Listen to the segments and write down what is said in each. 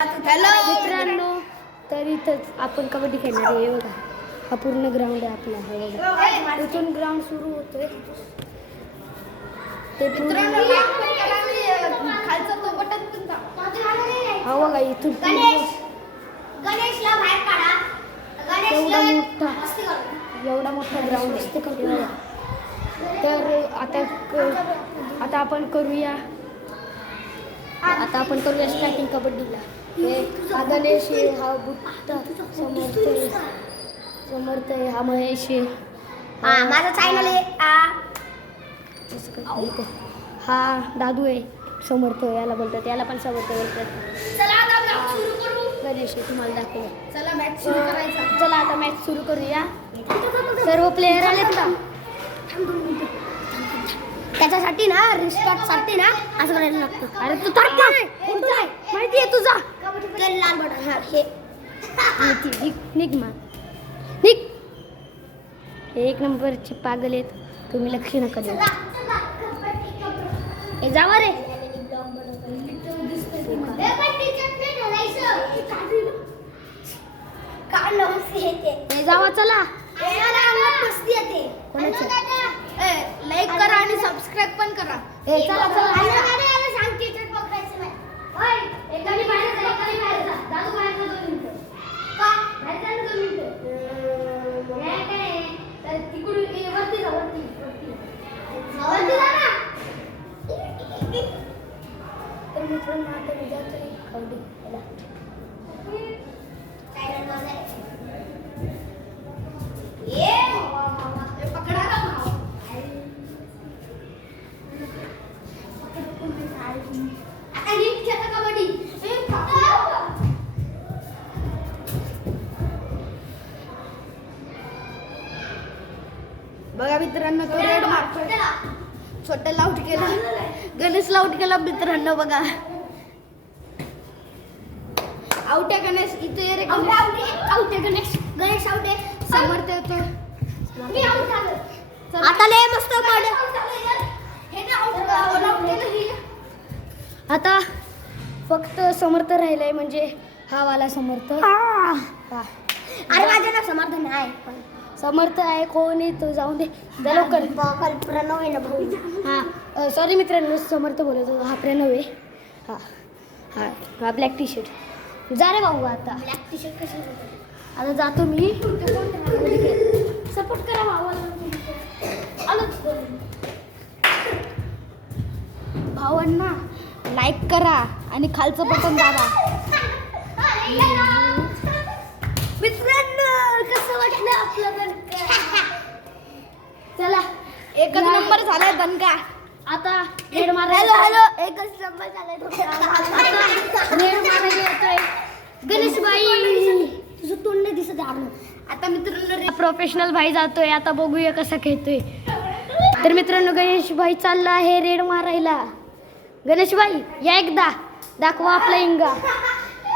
Hello मित्रांनो, तर इथंच आपण कबड्डी खेळणार आहे. बघा, हा पूर्ण ग्राउंड आहे आपला. हे बघा, इथून ग्राउंड सुरू होतोय. ते हा बघा, इथून एवढा मोठा ग्राउंड असते. तर आता आपण करूया स्टार्टिंग कबड्डीला. हा गणेश आहे, हा बुट्टा, समर्थ आहे, हा महेश आहे, माझा चॅनल आहे. हा दादू आहे, समर्थ याला बोलतात, याला पण समर्थ बोलतात. गणेश आहे, तुम्हाला दाखवलं. चला आता मॅच सुरू करूया. सर्व प्लेयर आलेत का? त्याच्यासाठी ना रिस्टार्टसाठी ना असं करायला लागतं. अरे तू थांब ना, माहिती आहे तुझा लाल बटन. हा हे निघ मा निघ. हे एक नंबरचे पागल आहेत, तुम्ही लक्ष नका देऊ. हे जावा रे. हे जावा, चला. लाईक करा आणि सबस्क्राईब पण करा. हे चला चला. बघा मित्रांनो, तो रेड मारतोय. छोट्याला आउट केला, गणेशला आउट केला मित्रांनो. बघा, आउट आहे गणेश. इथे ये रे. आउट आहे गणेश. गणेश आउट आहे. समर्थ येतो. आता लय मस्त आता फक्त समर्थ राहिलाय, म्हणजे हा वाला समर्थ. अरे माझं नाव समर्थन आहे. समर्थ आहे, कोण आहे तो जाऊन दे. लवकर. प्रणव आहे ना भाऊ. हां सॉरी मित्रांनो, समर्थ बोलत होतो. हा प्रणव आहे. हा ब्लॅक टी शर्ट. जा रे भाऊ. आता ब्लॅक टी शर्ट कशी आता जातो मी. सपोर्ट करा भावाला. भावांना लाईक करा आणि खालचं बटन दाबा. मित्रांनो, कसं वाटलं आपलं दणका? चला, एकच नंबर झालाय दणका. आता रेड मारायला. हॅलो हॅलो, एकच नंबर झालाय. रेड मारायला येतोय गणेश भाई. तुझं तोंड नाही दिसत आहे. आता मित्रांनो, प्रोफेशनल भाई जातोय. आता बघूया कसा खेळतोय. तर मित्रांनो, गणेश भाई चालला आहे रेड मारायला. गणेश भाई या, एकदा दाखवा आपला इंगा.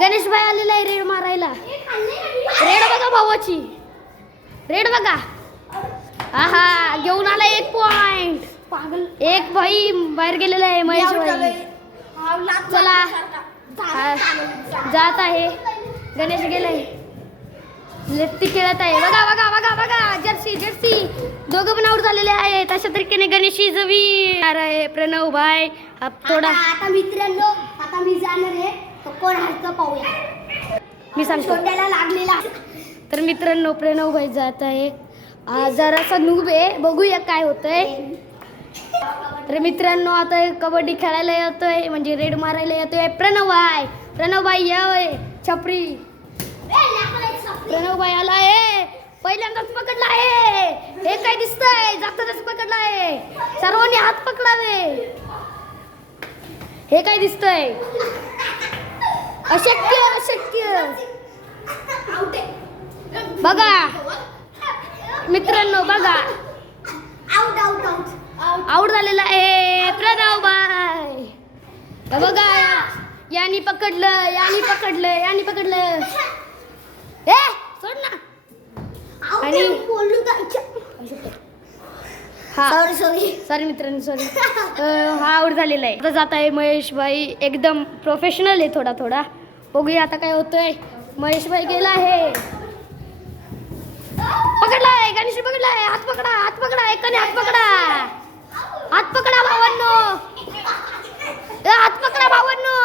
गणेश भाई आलेला आहे रेड मारायला. रेड बघा भावाची, रेड बघा. आहा, घेऊन आला 1 पॉइंट. पागल. एक भाई बाहेर गेलेला आहे, महेश भाई. चला, जात आहे. गणेश गेलाय, लेफ्टी खेळत आहे. बघा बघा बघा बघा, जर्सी दोघं पण आउट झालेले आहेत. अशा तरीकेने गणेश जवी आहे. प्रणव भाई हा थोडा. आता मित्रांनो, आता मी जाणार आहे. तो कोण हरतं पाहूया. मी सांगतो. छोट्याला लागलेला. तर मित्रांनो, प्रणव भाई जात आहे. जरासा नूब आहे, बघूया काय होतंय. तर मित्रांनो, आता कबड्डी खेळायला येतोय, म्हणजे रेड मारायला येतोय प्रणव भाई. या छपरी. प्रणव भाई आला आहे, पहिल्यांदाच पकडला आहे. हे काय दिसतंय, जातानाच पकडला आहे. सर्वांनी हात पकडावे. हे काय दिसतंय, अशक्य. बघा मित्रांनो, बघा आउट झालेला आहे प्रणव भाई. बघा, यांनी पकडलं. ए सोड ना. आणि सॉरी मित्रांनो, सॉरी. हा आउट झालेला आहे. आता जात आहे महेश भाई, एकदम प्रोफेशनल आहे थोडा. बघूया आता काय होतंय. महेश भाई गेला आहे. पकडलाय गणेश पकडलाय. हात पकडा, हात पकडा, एकाने हात पकडा. हात पकडा भावांनो. हात पकडा भावांनो.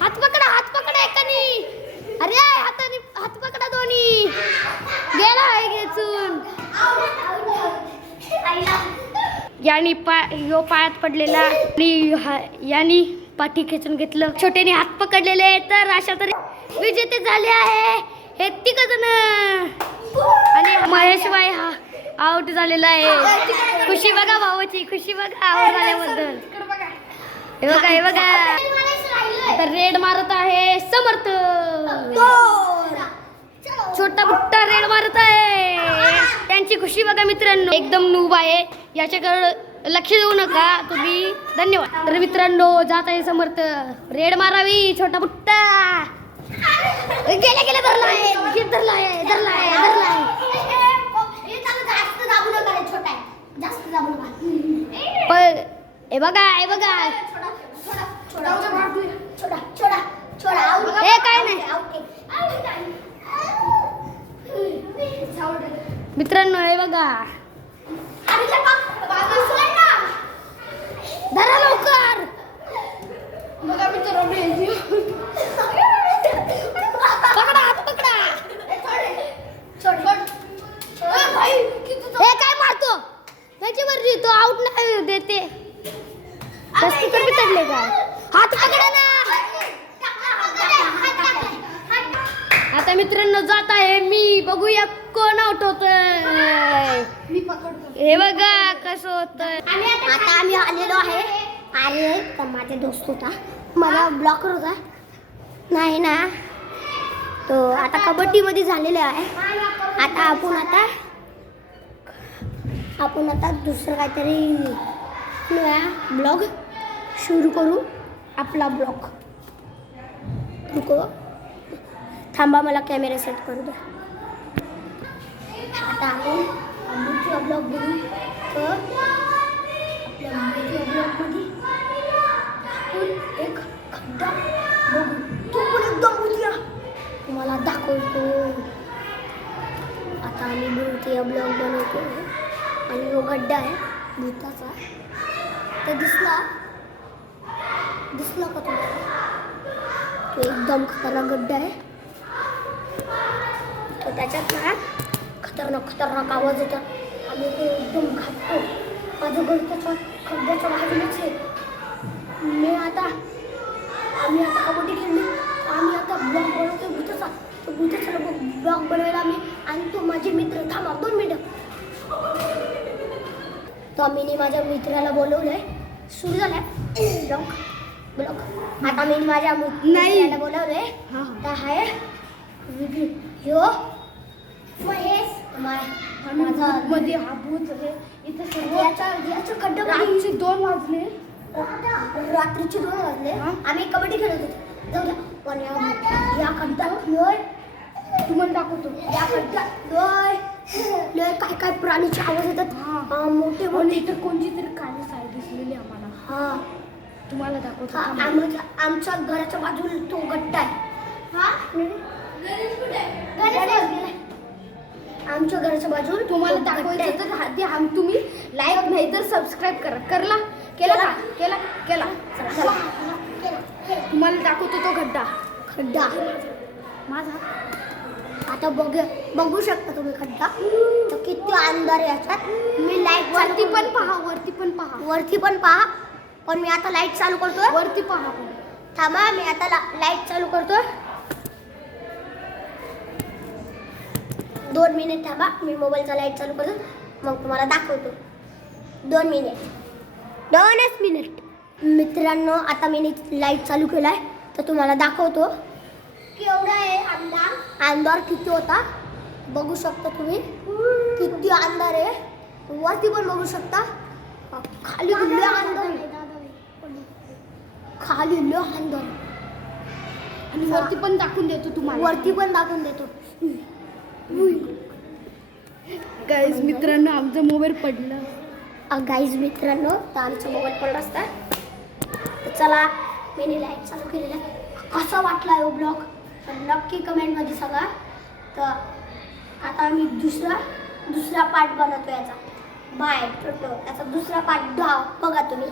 हात पकडा, हात पकडा एकाने. अरे हाताने हात पकडा दोन्ही. गेला आहे घेचून. यानी पायात पडलेला आणि यानी पाठी खेचून घेतलं. छोट्याने हात पकडलेले. तर अशा तरी विजेते झाले आहे हे तिघजण. आणि महेश भाई हा आउट झालेला आहे. खुशी बघा भावाची, खुशी बघा आउट झाल्याबद्दल. हे बघा, हे बघा. आता रेड मारत आहे समर्थ. छोटा बुट्टा रेड मारत आहे. त्यांची खुशी बघा मित्रांनो. एकदम नूब आहे, याच्याकडे लक्ष देऊ नका तुम्ही. धन्यवाद. तर मित्रांनो जात आहे समर्थ. रेड मारावी छोटा बुट्टा. गेल्या गेल्या धरला आहे, धरला आहे, धरला आहे, धरला आहे. पण हे बघा, हे बघा. हे काय नाही मित्रांनो. हे बघा, धरा लवकर. पकडा, हात पकडा. हे काय मारतो त्याच्यावर तो आउट नाही देते. जास्त तर बितडले काय. हात पकडा ना. आता मित्रांनो जात आहे मी. बघूया कोण आउट होतोय. हे बघा कसं होतंय. आता आम्ही आलेलो आहे. अरे तर माझा दोस्त होता, मला ब्लॉकर होता नाही ना, तो आता कबड्डीमध्ये झालेले आहे. आता आपण आता दुसरं काहीतरी ब्लॉग सुरू करू. आपला ब्लॉग रुको, थांबा मला कॅमेरा सेट करू द्या. आता आपण आंबूच्या ब्लॉग बघू. तर आपल्या आंबूच्या ब्लॉगमध्ये एक खड्डा बघू. तो पण एकदम उद्या तुम्हाला दाखवतो. आता आम्ही भूतिया ब्लॉग बनवतो आणि तो गड्डा आहे भूताचा. तर दिसला का तुम्हाला? तो एकदम खतरनाक गड्डा आहे. तो त्याच्यात ना खतरनाक आवाज येतात. आम्ही तो एकदम घाबतो. माझं घर त्याच्या खड्ड्याच्या बाजूलाच आहे. आम्ही आता कबड्डी खेळली. आम्ही आता ब्लॉग बनवतो भूताचा. तो भूताचा ब्लॉग बनवायला आम्ही आणि तो माझे मित्र. थांबा 2 मिनिटं. तो आम्ही माझ्या मित्राला बोलवलंय. सुरू झालाय ब्लॉग. आता मी माझ्या मित्राला बोलवलंय. तर आहे यो महेश. माझा मध्ये हा भूत आहे. इथं सर्व याच्या खड्डा रात्रीचे 2 वाजले. रात्रीचे 2 वाजले. आम्ही कबड्डी खेळत होतो. जाऊ द्या. पण या खड्ड्यात तुम्हाला दाखवतो. या खड्ड्यात लय काय प्राणीचे आवाज येतात. मोठे मोठे. इथं कोणती तरी काळी साय दिसलेली आम्हाला. हा तुम्हाला दाखवतो. आमच्या घराच्या बाजूला तो गड्डा आहे. आमच्या घराच्या बाजूला तुम्हाला दाखवायचं तर तुम्ही लाईक नाही तर सबस्क्राईब करा. केला. तुम्हाला दाखवतो तो खड्डा माझा. आता बघू शकता तुम्ही खड्डा. तर किती अंधार आहे याच्यात. मी लाईट वरती पण पहा. पण मी आता लाईट चालू करतोय. वरती पहा. थांबा मी आता लाईट चालू करतोय. 2 मिनिट थांबा. मी मोबाईलचा लाईट चालू करतो मग तुम्हाला दाखवतो. 2 मिनिट 2च मिनिट. मित्रांनो आता मी लाईट चालू केलाय तर तुम्हाला दाखवतो. केवढा आहे अंधार किती होता बघू शकता तुम्ही. किती अंधार आहे. वरती पण बघू शकता. खाली लय अंधार आणि वरती पण दाखवून देतो तुम्हाला. गाईज मित्रांनो आमचा मोबाईल पडला. गाईज मित्रांनो तर आमचा मोबाईल पडला असता. चला मी लाईट चालू केलेला. कसा वाटला हा ब्लॉग तर नक्की कमेंटमध्ये सांगा. तर आता मी दुसरा पार्ट बनवतो याचा. बाय टोटो याचा दुसरा पार्ट बघा तुम्ही.